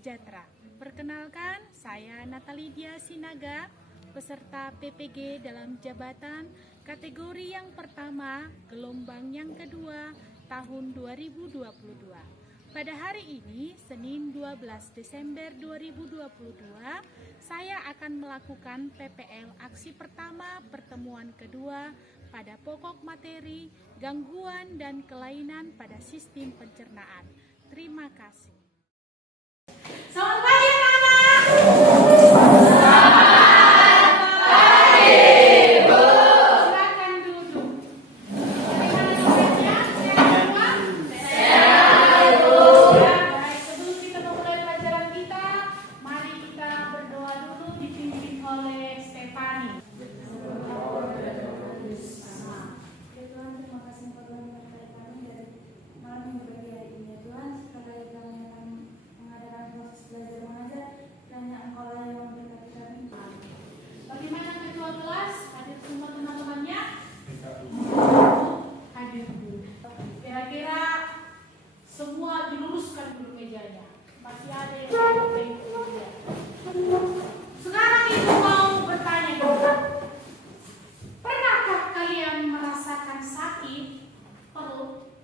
sejahtera. Perkenalkan, saya Natalidia Sinaga, peserta PPG dalam jabatan kategori yang pertama, gelombang yang kedua, tahun 2022. Pada hari ini, Senin 12 Desember 2022, saya akan melakukan PPL aksi pertama pertemuan kedua pada pokok materi gangguan dan kelainan pada sistem pencernaan. Terima kasih. Selamat pagi anak-anak. Silakan duduk. Bagaimana dosennya? Sehat semua? Baik, sebelum kita memulai pelajaran kita, mari kita berdoa dulu dipimpin oleh Stefani. Tuhan, terima kasih Engkau telah menyertai kami dari malam minggu pagi hari ini. Tuhan, sekali kami akan mengadakan proses belajar mengajar, kiranya Engkau lah yang memberkati kami. Bagaimana ketua kelas? Hadir semua teman-temannya? Hadir dulu. Kira-kira semua diluruskan dulu mejanya. Masih ada yang tidak. Sekarang ibu mau bertanya dulu. Pernahkah kalian merasakan sakit perut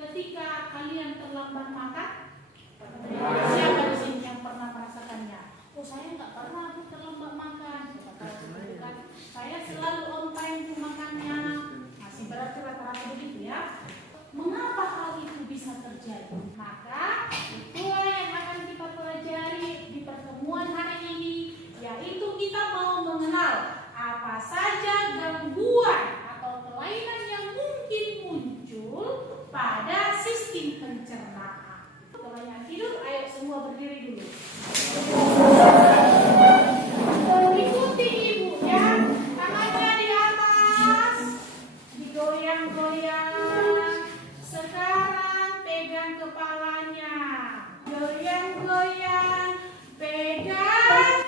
ketika kalian terlambat makan? Siapa di sini yang pernah merasakannya? Oh, saya nggak pernah tuh terlambat makan. Saya selalu on time tuh makannya. Masih berarti rata-rata begitu ya. Mengapa hal itu bisa terjadi? Maka itulah yang akan kita pelajari di pertemuan hari ini, yaitu kita mau mengenal apa saja gangguan atau kelainan yang mungkin muncul pada sistem pencernaan. Kalau yang tidur, ayo semua berdiri dulu. Ikuti ibu ya, tangannya di atas, digoyang-goyang. Sekarang pegang kepalanya, goyang-goyang, pegang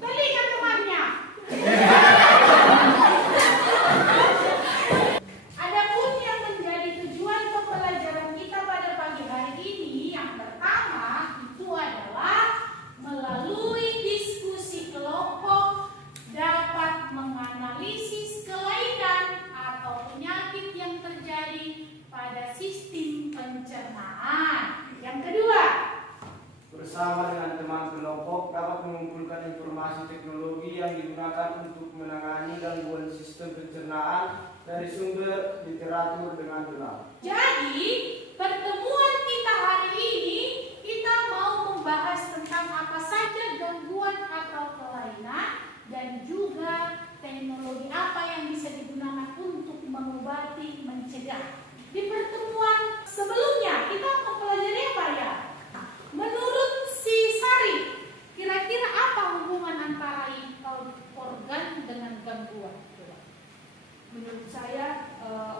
telinga temannya. Adapun yang menjadi tujuan pembelajaran kita pada pagi hari ini, yang pertama itu adalah melalui diskusi kelompok dapat menganalisis kelainan atau penyakit yang terjadi pada sistem pencernaan. Yang kedua, bersama dengan teman kelompok dapat mengumpulkan informasi teknologi yang digunakan untuk menangani gangguan sistem pencernaan dari sumber literatur dengan benar. jadi pertemuan kita hari ini kita mau membahas tentang apa saja gangguan atau kelainan dan juga teknologi apa yang bisa digunakan untuk mengobati, mencegah. Di pertemuan sebelumnya kita mempelajari apa ya? Menurut si Sari, kira-kira apa hubungan antara organ dengan gangguan? Menurut saya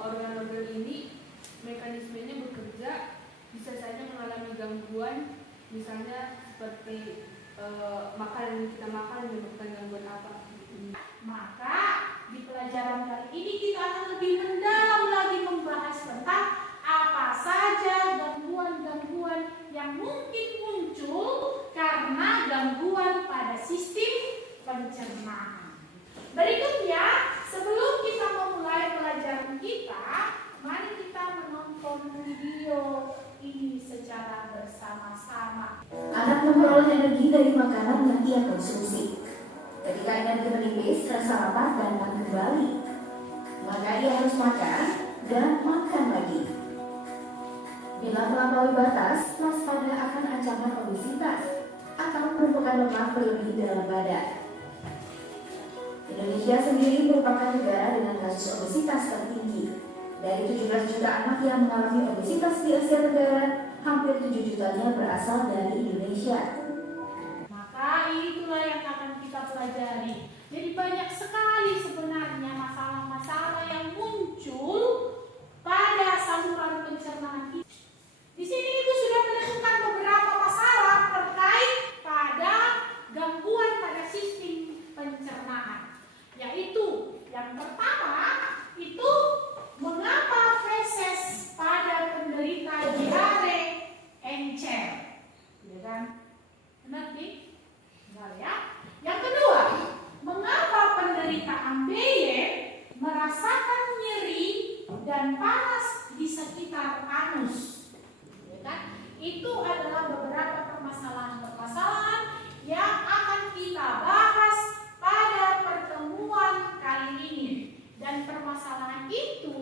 organ-organ ini mekanismenya bekerja, bisa saja mengalami gangguan, misalnya seperti makanan yang kita makan menyebabkan gangguan apa. Maka di pelajaran kali ini kita akan lebih mendalam lagi membahas tentang apa saja gangguan-gangguan yang mungkin muncul karena gangguan pada sistem pencernaan. Berikutnya, sebelum kita memulai pelajaran kita, mari kita menonton video ini secara bersama-sama. Anak memperoleh energi dari makanan yang ia konsumsi. Ketika energi menipis, rasa lapar dan makan kembali. Maka ia harus makan dan makan lagi. Bila melampaui batas, waspada akan ancaman obesitas atau penumpukan lemak berlebih dalam badan. Indonesia sendiri merupakan negara dengan kasus obesitas tertinggi. Dari 17 juta anak yang mengalami obesitas di Asia Tenggara, hampir 7 jutanya berasal dari Indonesia. Maka itulah yang akan kita pelajari. Jadi banyak sekali sebenarnya masalah-masalah yang muncul pada saluran pencernaan kita. Di sini Ibu sudah menentukan beberapa masalah terkait pada gangguan pada sistem pencernaan. Yaitu yang pertama itu mengapa feses pada penderita diare encer, ya kan? Mengerti? Benar ya. Yang kedua, mengapa penderita ambeien merasakan nyeri dan panas di sekitar anus? Ya kan? Itu adalah beberapa permasalahan-permasalahan yang akan kita bahas pada pertemuan kali ini. Dan permasalahan itu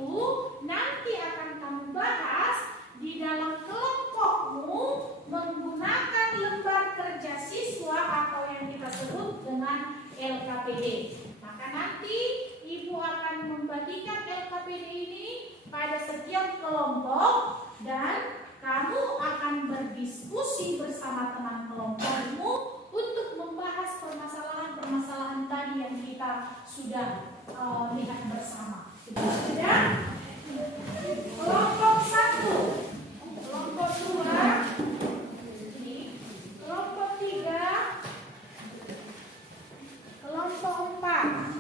nanti akan kamu bahas di dalam kelompokmu menggunakan lembar kerja siswa atau yang kita sebut dengan LKPD. Maka nanti Ibu akan membagikan LKPD ini pada setiap kelompok dan kamu akan berdiskusi bersama teman kelompokmu untuk membahas permasalahan-permasalahan tadi yang kita sudah lihat bersama. Sudah? Kelompok 1, kelompok 2, kelompok 3, kelompok 4,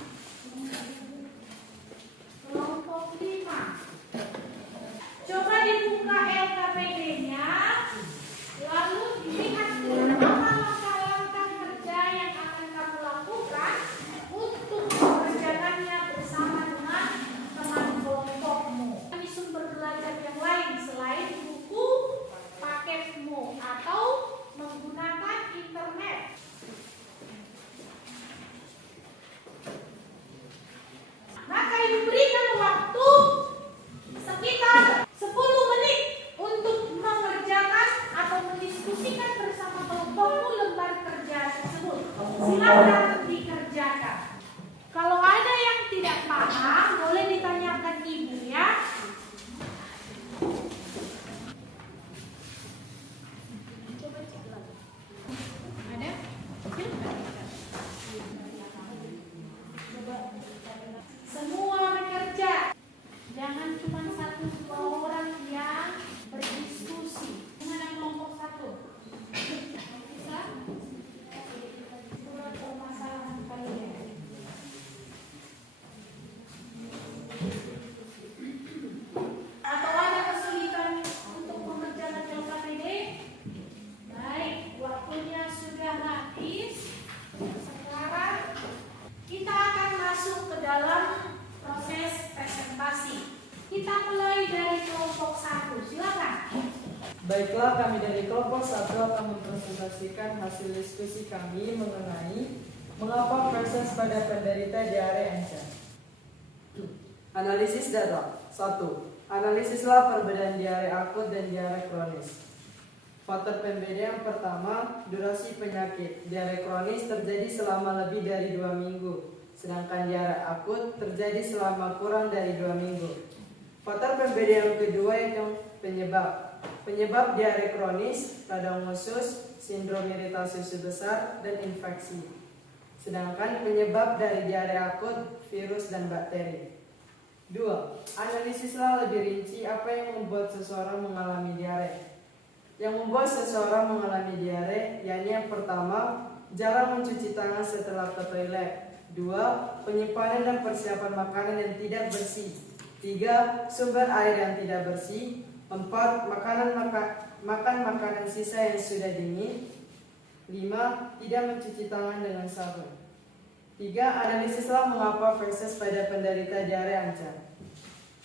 kelompok 5. Coba dibuka LKPD-nya, lalu dilihat apa langkah-langkah kerja yang akan kamu lakukan untuk mengerjakannya bersama dengan teman kelompokmu. Ini sumber belajar yang lain selain buku paketmu atau menggunakan internet. Maka Ibu berikan waktu sekitar 10 menit untuk mengerjakan atau mendiskusikan bersama kelompokmu lembar kerja tersebut. Silakan dikerjakan. Kalau ada yang tidak paham, boleh ditanyakan Ibu ya. Coba cek lagi. Ada? Semua bekerja. Jangan cuma 1-2 orang yang berdiskusi. Mana kelompok 1? Bisa? Surat permasalahan kalian. Atau ada kesulitan untuk mengerjakan LKPD? Baik, waktunya sudah habis. Sekarang kita akan masuk ke dalam proses presentasi. Kita mulai dari kelompok 1. Silakan. Baiklah, kami dari kelompok 1 akan mempresentasikan hasil diskusi kami mengenai mengapa proses pada penderita diare encer. Analisis data. 1. Analisislah perbedaan diare akut dan diare kronis. Faktor pembeda yang pertama, durasi penyakit. Diare kronis terjadi selama lebih dari 2 minggu, sedangkan diare akut terjadi selama kurang dari 2 minggu. Faktor pembeda yang kedua yaitu penyebab. Penyebab diare kronis, radang usus, sindrom iritasi usus besar, dan infeksi. Sedangkan penyebab dari diare akut, virus dan bakteri. 2. Analisislah lebih rinci apa yang membuat seseorang mengalami diare. Yang membuat seseorang mengalami diare, yakni yang pertama, jarang mencuci tangan setelah ke toilet. 2. Penyimpanan dan persiapan makanan yang tidak bersih. 3. Sumber air yang tidak bersih. 4. Makan makanan sisa yang sudah dingin. 5. Tidak mencuci tangan dengan sabun. 3. Analisislah mengapa feses pada penderita diare encer.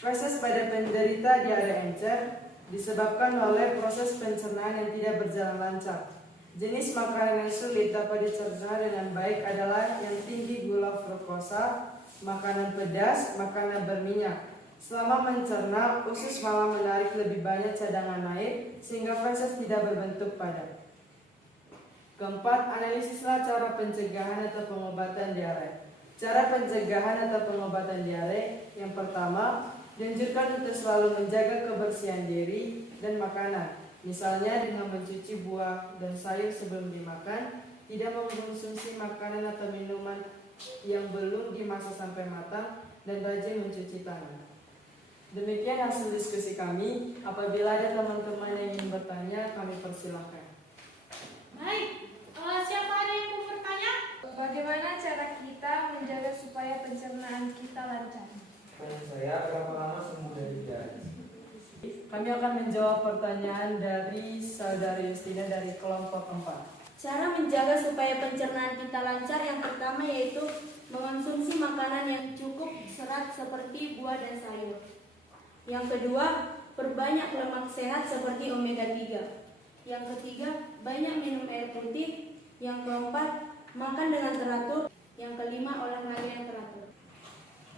Feses pada penderita diare encer disebabkan oleh proses pencernaan yang tidak berjalan lancar. Jenis makanan yang sulit dapat dicerna dengan baik adalah yang tinggi gula fruktosa, makanan pedas, makanan berminyak. Selama mencerna, usus malah menarik lebih banyak cadangan air sehingga feses tidak berbentuk padat. Keempat, analisislah cara pencegahan atau pengobatan diare. Cara pencegahan atau pengobatan diare, yang pertama, dianjurkan untuk selalu menjaga kebersihan diri dan makanan. Misalnya dengan mencuci buah dan sayur sebelum dimakan, tidak mengkonsumsi makanan atau minuman yang belum dimasak sampai matang, dan rajin mencuci tangan. Demikian hasil diskusi kami. Apabila ada teman-teman yang ingin bertanya, kami persilahkan. Baik, siapa ada yang mau bertanya? Bagaimana cara kita menjaga supaya pencernaan kita lancar? Saya berapa lama sembuh dari diare? Kami akan menjawab pertanyaan dari Saudari Justina dari kelompok 4. Cara menjaga supaya pencernaan kita lancar yang pertama yaitu mengonsumsi makanan yang cukup serat seperti buah dan sayur. Yang kedua, perbanyak lemak sehat seperti omega 3. Yang ketiga, banyak minum air putih. Yang keempat, makan dengan teratur. Yang kelima, olahraga yang teratur.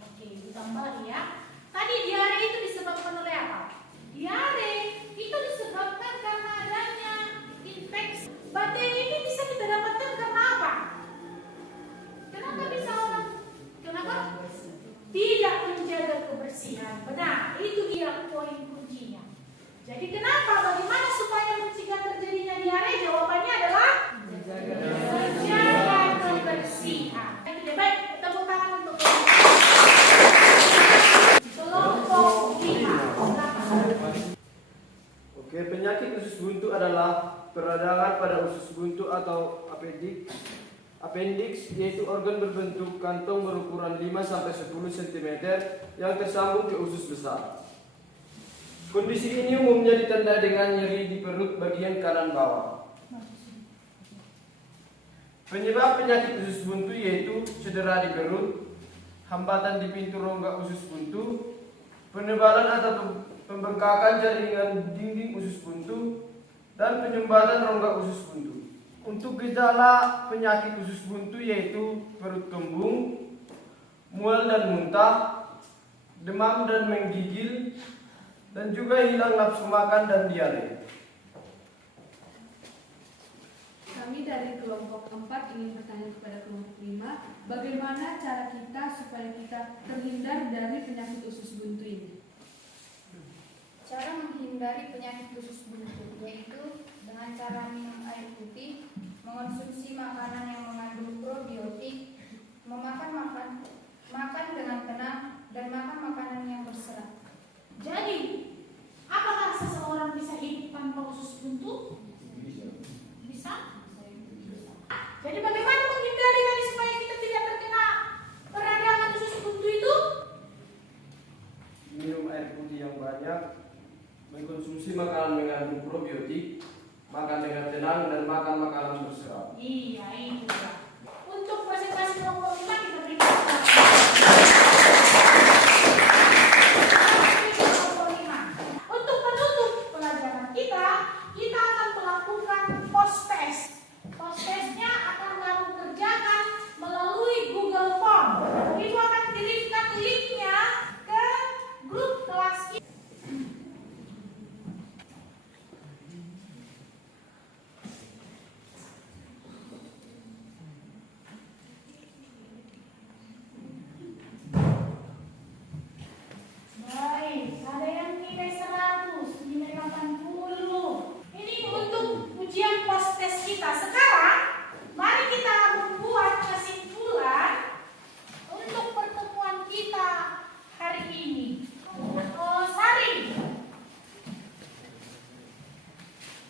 Oke, ditambah ya. Tadi diare itu disebabkan oleh apa? Diare itu disebabkan karena adanya infeksi. Bakteri ini bisa kita dapatkan karena apa? Kenapa bisa orang? Kenapa? Tidak menjaga kebersihan. Benar, itu dia poin kuncinya. Jadi kenapa? Bagaimana supaya mencegah terjadinya diare? Jawabannya adalah menjaga kebersihan. Baik, tepuk tangan untuk kelompok 5. Oke, penyakit usus buntu adalah peradangan pada usus buntu atau appendix, yaitu organ berbentuk kantong berukuran 5-10 cm yang tersambung ke usus besar. Kondisi ini umumnya ditandai dengan nyeri di perut bagian kanan bawah. Penyebab penyakit usus buntu yaitu cedera di perut, hambatan di pintu rongga usus buntu, penebalan atau pembengkakan jaringan dinding usus buntu, dan penyumbatan rongga usus buntu. Untuk gejala penyakit usus buntu yaitu perut kembung, mual dan muntah, demam dan menggigil, dan juga hilang nafsu makan dan diare. Kami dari kelompok 4 ingin bertanya kepada kelompok 5, bagaimana cara kita supaya kita terhindar dari penyakit usus buntu ini? Cara menghindari penyakit usus buntu yaitu dengan cara minum air putih, mengonsumsi makanan yang mengandung probiotik, makan dengan tenang, dan makan makanan yang berserat. Jadi, apakah seseorang bisa hidup tanpa usus buntu? Bisa? Jadi bagaimana menghindari tadi supaya kita tidak terkena peradangan usus buntu itu? Minum air putih yang banyak, mengkonsumsi makanan mengandung probiotik, makan dengan tenang, dan makan makanan berserat. Iya, itu ya. Untuk presentasi kelompok 5 kita berikan untuk menutup pelajaran kita akan melakukan post test. Post testnya akan kamu kerjakan melalui Google Form. Ibu akan kirimkan linknya ke grup kelas kita. Baik, ada yang nilai 100, nilai 80. Ini untuk ujian post test kita. Sekarang, mari kita membuat kesimpulan untuk pertemuan kita hari ini. Sari.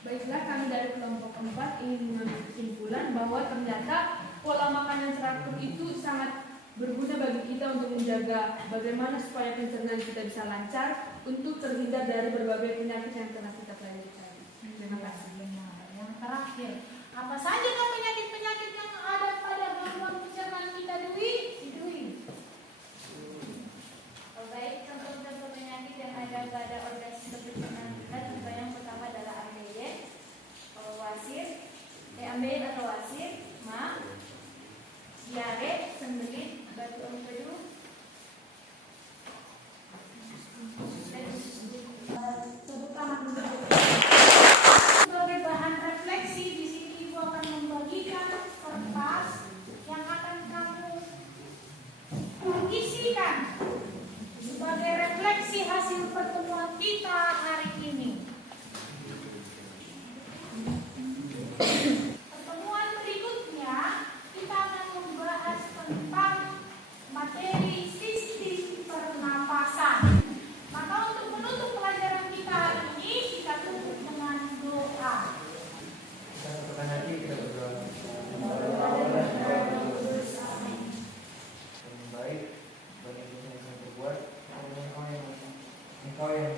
Baiklah, kami dari kelompok 4 ingin mengambil kesimpulan bahwa ternyata pola makan yang teratur itu sangat berguna bagi kita untuk menjaga bagaimana supaya pencernaan kita bisa lancar untuk terhindar dari berbagai penyakit yang telah kita pelajari. Terima kasih. Yang terakhir, apa saja kan penyakit-penyakit yang ada pada gangguan pencernaan kita, Dwi? Baik, contoh-contoh penyakit yang ada pada organ sistem pencernaan kita juga yang pertama adalah ambeien, atau wasir, diare, sembelit, batu empedu, Tepuk tangan dulu. Sebagai bahan refleksi, di sini Ibu akan membagikan kertas yang akan kamu isikan sebagai refleksi hasil pertemuan kita hari ini. Pertemuan berikutnya kita akan membahas tentang materi sistem pernapasan. Maka untuk menutup pelajaran kita hari ini, kita tutup dengan doa. Kita berdoa lagi, kita berdoa. Yang baik, bagi kita yang berbuat, engkau yang